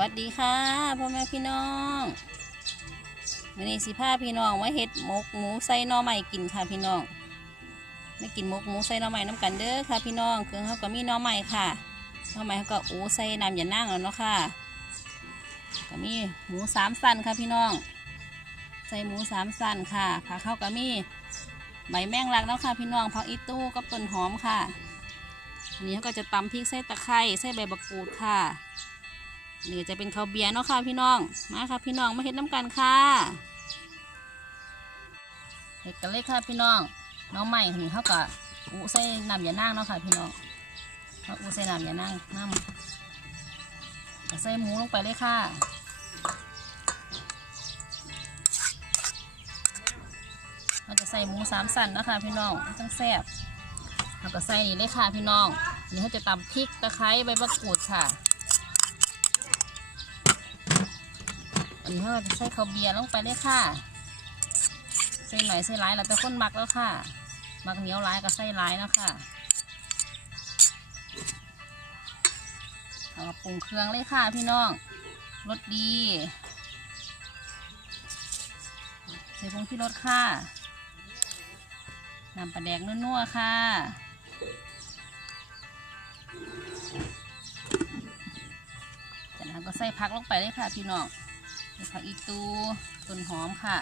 สวัสดีค่ะพ่อแม่พี่น้องวันนี้สิพาพี่น้องมาเฮ็ดหมกหมูใส่น่อใหม่กินค่ะพี่น้องไม่กินหมกหมูใส่น่อใหม่น้ำกันเด้อค่ะพี่น้องเครื่องเขาก็มีน่อใหม่ค่ะน่อใหม่เขาก็อูใส่น้ำอย่านั่งแล้วเนาะค่ะก็มีหมูสามสันค่ะพี่น้อง ใส่หมูสามสันค่ะผักเขาก็มีใบแมงลักเนาะค่ะพี่น้องผักอีตู้กับต้นหอมค่ะอันนี้เขาก็จะตำพริกใส่ตะไคร้ใส่ใบบักกูดค่ะ นี่จะเป็นข้าวเบียร์เนาะค่ะพี่น้อง มาค่ะพี่น้องมาเฮ็ดน้ำกันค่ะเฮ็ดกันเลยค่ะพี่น้อง น้องใหม่นี่เขาก็อุใส่น้ำยานั่งเนาะค่ะพี่น้องเขาอุใส่น้ำยานั่งน้ำใส่หมูลงไปเลยค่ะเราจะใส่หมูสามสันนะคะพี่น้องมันจังแซ่บเราก็ใส่นี่เลยค่ะพี่น้องนี่เขาจะตำพริกตะไคร้ใบมะกรูดค่ะ อันนี้เราจะใส่ข้าวเบียร์ลงไปเลยค่ะใส่หน่อยใส่หลายเราจะข้นมักแล้วค่ะมักเหนียวหลายก็ใส่หลายแล้วค่ะเอามาปรุงเครื่องเลยค่ะพี่น้องรสดีใส่ผงที่รสค่ะนำปลาแดกนัวๆค่ะจากนั้นก็ใส่พักลงไปเลยค่ะพี่น้อง ผักอีตูต้นหอมค่ะ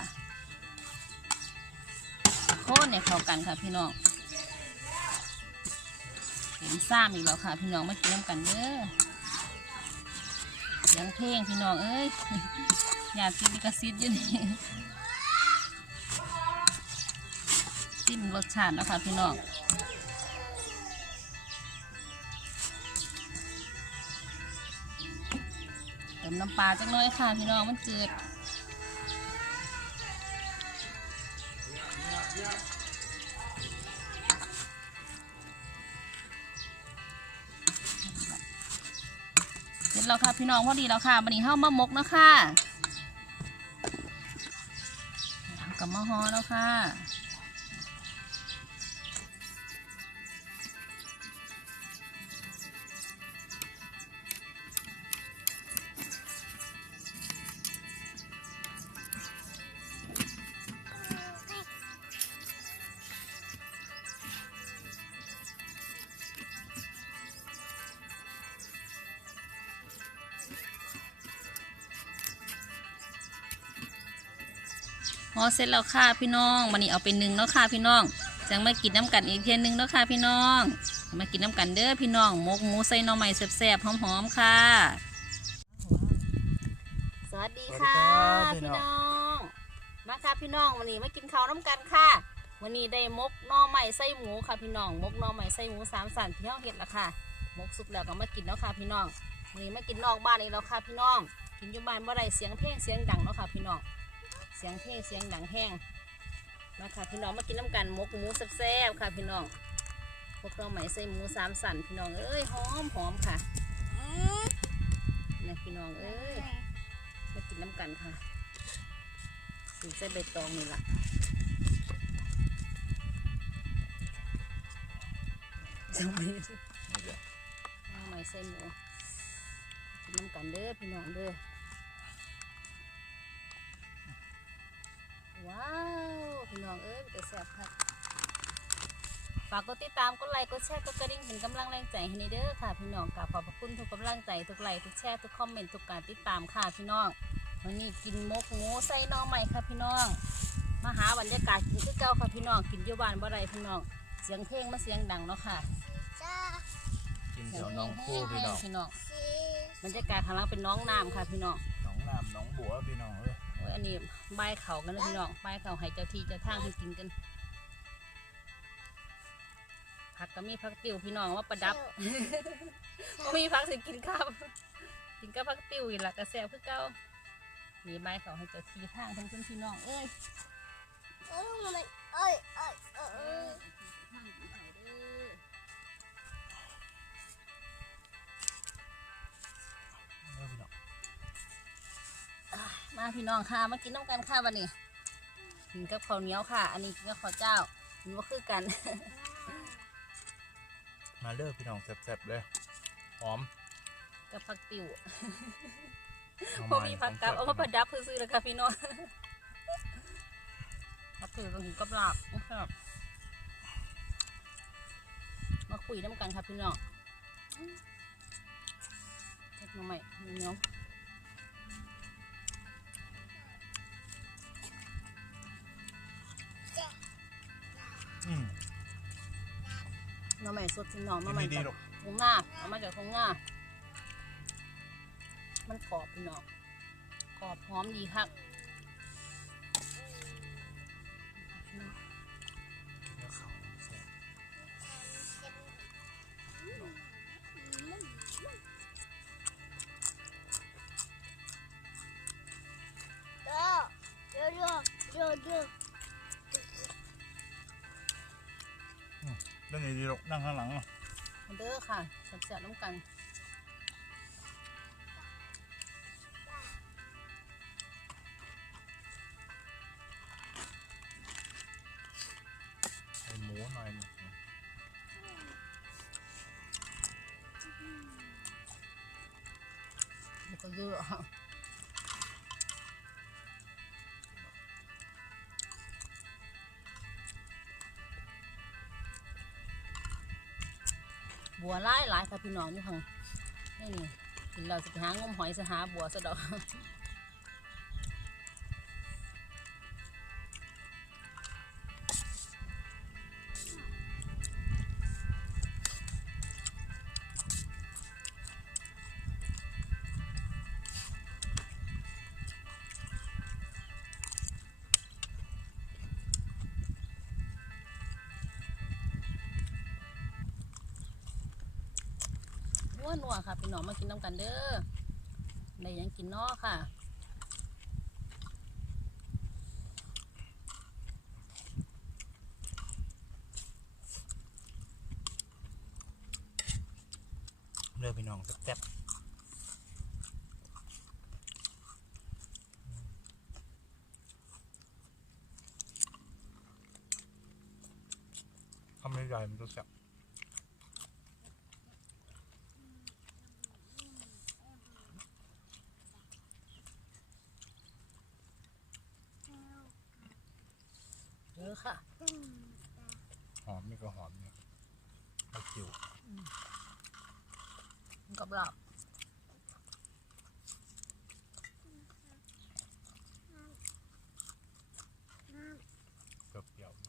โค่นในเข้ากันค่ะพี่น้องเห็นซ้ำอีกแล้วค่ะ พี่น้องมากินน้ำกันเด้อเสียงเพลงพี่น้องเอ้ยอยากกินลิกซิตอยู่นี่จิ้มรสชาตินะคะพี่น้อง ติมน้ำปลาจังน้อยค่ะพี่น้องมันจืดเสร็จแล้วค่ะพี่น้องพอดีแล้วค่ะวันนี้เข้ามามกแล้วค่ะกับมะฮอแล้วค่ะ พอเสร็จแล้วค่ะพี่น้องวันนี้เอาเป็นหนึ่งแล้วค่ะพี่น้องจังมากินน้ำกันอีกเพียงหนึ่งแล้วค่ะพี่น้อง มากินน้ำกันเด้อพี่น้องมกหมูใส่หน่อไม้แซ่บๆหอมๆค่ะ สวัสดีค่ะ พี่น้องมาค่ะพี่น้องวันนี้มากินข้าวน้ำกันค่ะวันนี้ได้มกน่อไม้ใส่หมูค่ะพี่น้อง มกน่อไม้ใส่หมูสามสันที่เราเห็ดล้วค่ะมกสุกแล้วก็มากินแล้วค่ะพี่น้องวันนี้มากินนอกบ้านอีกแล้วค่ะพี่น้อง กินอยู่บ้านเมื่อไรเสียงเพลงเสียงดังเนาะค่ะพี่น้อง เสียงเพลงเสียงดังแห้งนะคะพี่น้องมากินน้ำกันหมกหมูแซ่บๆค่ะพี่น้องพวกเราไหมใส่หมูสามสันพี่น้องเอ้ยหอมหอมค่ะนี่พี่น้องเอ้ยมากินน้ำกันค่ะสีใส่ใบตองนี่ล่ะจังเยเอาไหมใส่หมูกินน้ำกันเด้อพี่น้องเด้อ ว้าวพี่น้องเอ้ยมันจะแซ่บครับฝากกดติดตามกดไลค์กดแชร์กดกระดิ่งเป็นกำลังแรงใจให้ในเด้อค่ะ พี่น้องกราบขอบพระคุณทุกกำลังใจทุกไลค์ทุกแชร์ทุกคอมเมนต์ทุกการติดตามค่ะพี่น้องวันนี้กินมกหมูใส่น่องใหม่ค่ะพี่น้องมาหาบรรยากาศกินคือเก่าค่ะพี่น้องกินอยู่บ้านบ่ได้พี่น้องเสียงเพลงมาเสียงดังเนาะค่ะกินเดี๋ยวน้องคู่พี่น้องพี่น้องบรรยากาศข้างล่างเป็นน้องน้ำค่ะพี่น้องน้องน้ำน้องบัวพี่น้องเอ้ย อ้ยอันนี้ใบายเขากันนะพี่น้องใบายเขาให้เจ้าที่เจ้าทางให้กินกัน ผักก็มีผักติ๋วพี่น้องว่าประดับก็มีผักสิกินข้าวกินกับผักติ๋วอีกละกระแซวคือเก้ามีใบายเขาให้เจ้าที่ทางทั้งคุณพี่น้องเอ้ยทางกินเขาเด้อ มาพี่น้องค่ะมากินน้ำกันค่ะวันนี้กินกับข้าวเหนียวค่ะ อันนี้กินกับข้าวเจ้ามันว่าคือกัน มาเลิกพี่น้องแซ่บๆเลยหอมกับผักติ๋วเอาพอมีผักกับเอามาประดับซื้อๆแล้วค่ะพี่น้องผักติ๋วต้องกินกับลาบนะครับมาคุยน้ำกันครับพี่น้องเล็กน้องใหม่พี่น้อ อืมน้องใหม่สดพี่น้องกิน้อนงใหม่ดีจากๆหรอกทงหน้าเอามาจากทงหน้า มันกรอบพี่น้องกรอบหอมดีครับเนื้อเขาแซ่บเดี๋ยวเดี๋ยวเดี๋ยวเดี๋ยว เรื่องดีๆหรอกนั่งข้างหลังอะมาเด้อค่ะแซ่บๆน้ำกันใส่หมูหน่อยหนึ่งแล้วก็เยอะ บัวหลายหลายค่ะพี่น้องนี่ทางนี่นี่กินเราจะไปหางมหอยจะหาบัวซะดอก นัวค่ะพี่น้องมากินน้ำกันเด้อได้ยังกินนอค่ะเลือพี่น้องแซ่บๆทำใหญ่ๆมันจะแซ่บ เด้อ ค่ะ หอมนี่ก็หอมเนี่ยผักจิ๋วกับลาบเปรี้ยวๆ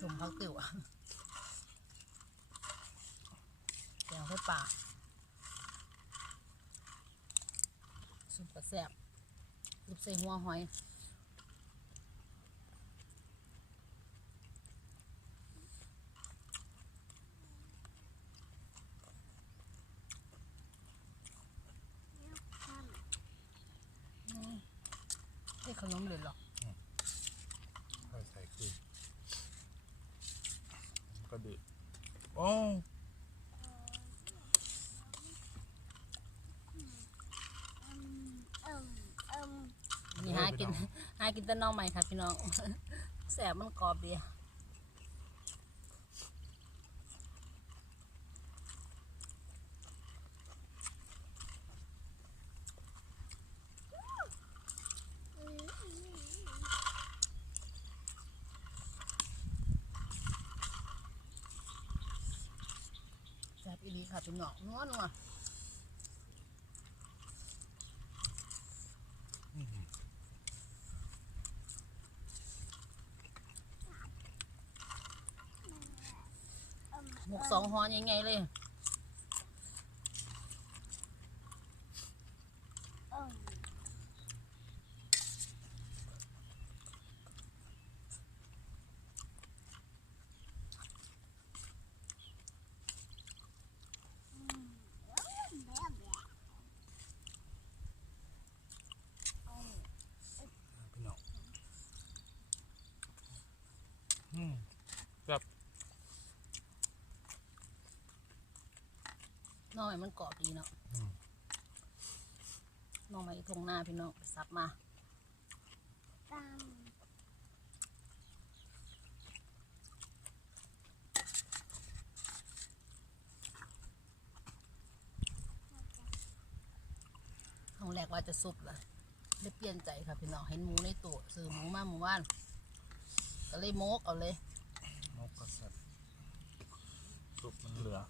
จุ่มผักติ๋วอะ แกงไส้ป่าซุปกระแซบซุปใส่หัวหอยนี่ขนมเหลือหรอค่อยใส่ขึ้นก็ดีโอ้ เอิ่มเอิ่ม นี่หากิน หากินแต่น้องใหม่ค่ะพี่น้องแสบมันกรอบดีแซ่บอีดีค่ะพี่น้องนัวนัว หมกสองหอนยังไงเลยพี่น้องอืมแบบ ยมันกรอบดีเนาะน้องมาอีกทงหน้าพี่น้องสับมาตามงแรกว่าจะซุปละได้เปลี่ยนใจค่ะพี่น้องเห็นหมูในตัวซื้อหมูมาหมูว่าน ก็เลยโมกเอาเลยโมกกระสับซุปมันเหลือ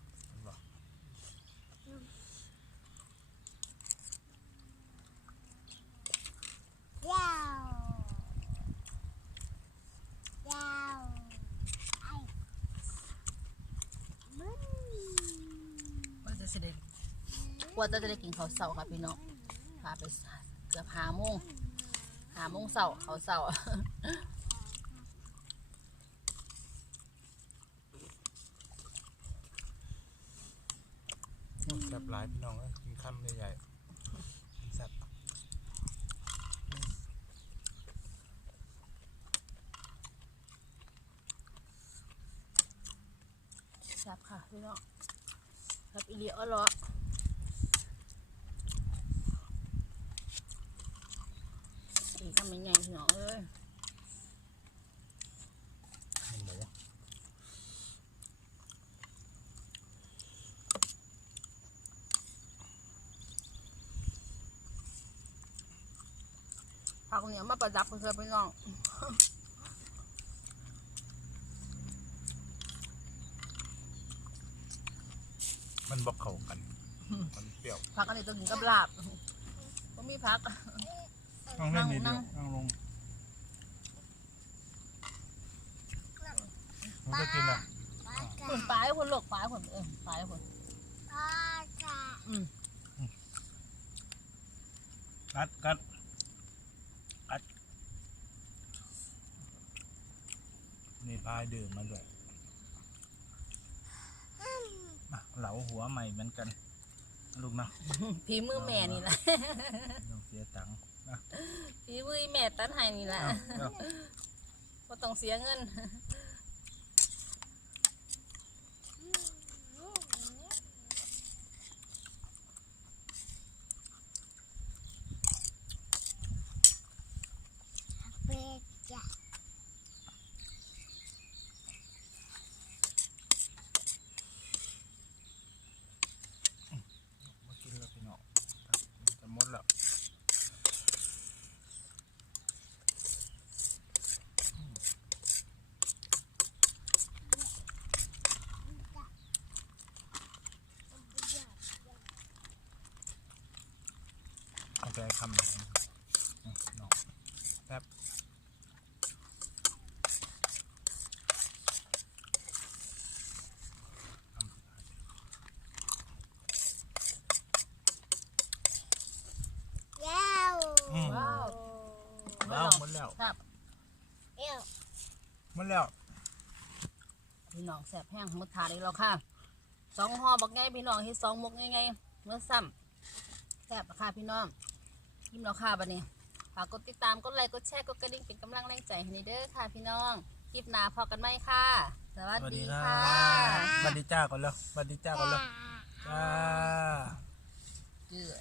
สิได้กว่าจะได้กินข้าวเสาค่ะพี่น้องพาไปเกือบหาโมงหาโมงเสาข้าวเสาแซ่บหลายพี่น้องเอ้ยกินคำใหญ่ๆแซ่บแซ่บค่ะพี่น้อง แซ่บอีเลียอร้อยอีกทำยังไงพี่น้อเอ้ยผักเหนียวมาประดับเพื่อนพี่น้อง มันบอกเข้ากัน มันเปรี้ยวผักอันนี้ต้องกินกับลาบก็มีผัก นั่งเล่นนิดนั่เดียงวนั่งลงมันก็กินอะปากกาผลปลายผลหลกปลายผลเออปลายผลปากกาอืมกัดกัดกัดมีพายดื่มมาด้วย มาเหลาหัวใหม่เหมือนกันนะลูกนะผีมือแม่นี่แหละไม่ต้องเสียตังค์นะผีมือแม่ตัดให้นี่แหละเอาเอาก็ต้องเสียเงิน เป็ดจ้ะ มากินแล้วพี่น้องจะหมดแล้ว เอา ใจคำหนึ่งนี่น้องแป๊บคำสุดท้ายยาวอืมว้าวว้าวหมดแล้วครับเอวหมดแล้วพี่น้องแสบแห้งหมดทานอีกแล้วค่ะสองห่อบักไงพี่น้องที่สองมกไงๆเมื่อซ้ำแสบราคาพี่น้อง ยิ้มแล้วค่ะบัดนี้ฝากกดติดตามกดไลค์กดแชร์กดกระดิ่งเป็นกำลังแรงใจให้ในเด้อค่ะพี่น้องคลิปหน้าพอกันไหมค่ะ สวัสดีค่ะสวัสดีจ้าก่อนแล้วสวัสดีจ้าก่อนแล้วจ้าเจือ